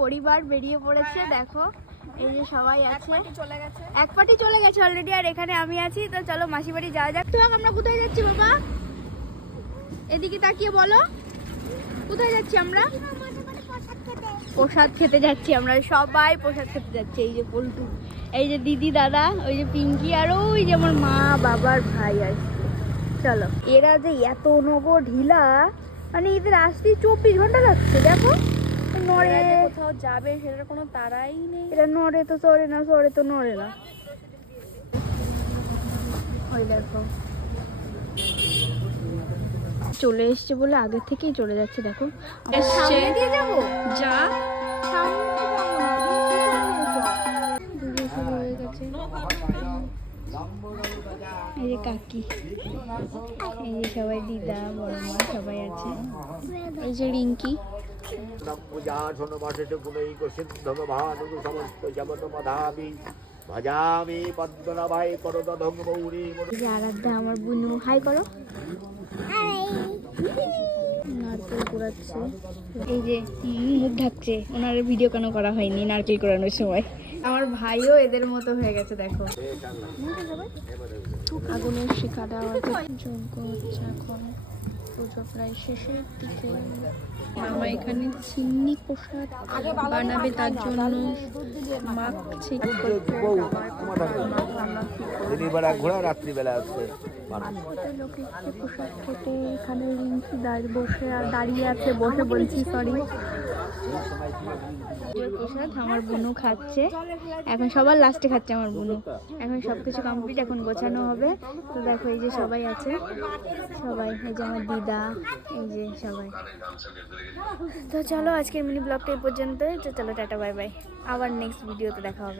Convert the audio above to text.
পরিবার বেরিয়ে পড়েছে, দেখো এই যে সবাই আছে, এক পার্টি চলে গেছে অলরেডি, আর এখানে আমি আছি। তো চলো মাসি বাড়ি যাওয়া যাক। তো আমরা কোথায় যাচ্ছি বাবা? এদিকে তাকিয়ে বলো, কোথায় যাচ্ছি আমরা? প্রসাদ খেতে যাচ্ছি আমরা, সবাই প্রসাদ খেতে যাচ্ছি। এই যে পল্টু, এই যে দিদি দাদা, ওই যে পিঙ্কি, আর ওই যে আমার মা বাবার ভাই আসছে। চলো, এরা যে এত নগর ঢিলা, মানে এদের আসতে 24 ঘন্টা লাগছে। দেখো নড়ে, কোথাও যাবে সেটার কোনো তাড়াই নেই। এরা নড়ে তো চড়ে না, চড়ে তো নড়ে না। ওই দেখো চলে এসছে বলে আগের থেকেই চলে যাচ্ছে। দেখো এসছে, দিয়ে যাবো যা হয়ে গেছে। এই যে কাকি, এই যে সবাই দিদা বড় মা সবাই আছে। এই যে রিঙ্কি, আরাধ্যা আমার বুনু, হাই করো। নারকেল কুড়াচ্ছে, এই যে মুখ ঢাকছে। ওনার ভিডিও কেন করা হয়নি নারকেল কুড়ানোর সময়? আমার ভাইও এদের মতো হয়ে গেছে। দেখো আগুনের শিখা দেওয়া হচ্ছে, যজ্ঞ হচ্ছে এখন, পুজো প্রায় শেষের দিকে। মামা এখানে চিন্নি প্রসাদ বানাবে, তার জন্য মাখছে। লোকে প্রসাদ খেতে এখানে রিঙ্কি দাঁড়িয়ে আছে, বসে বলছি সরি। প্রসাদ আমার বোনও খাচ্ছে, এখন সবার লাস্টে খাচ্ছে আমার বোনও। এখন সবকিছু কমপ্লিট, এখন গোছানো হবে। তো দেখো এই যে সবাই আছে, সবাই, এই যে আমার দিদা, এই যে সবাই। তো চলো আজকের মিনি ব্লগটা এই পর্যন্ত। তো চলো টাটা বাই বাই, আবার নেক্সট ভিডিওতে দেখা হবে।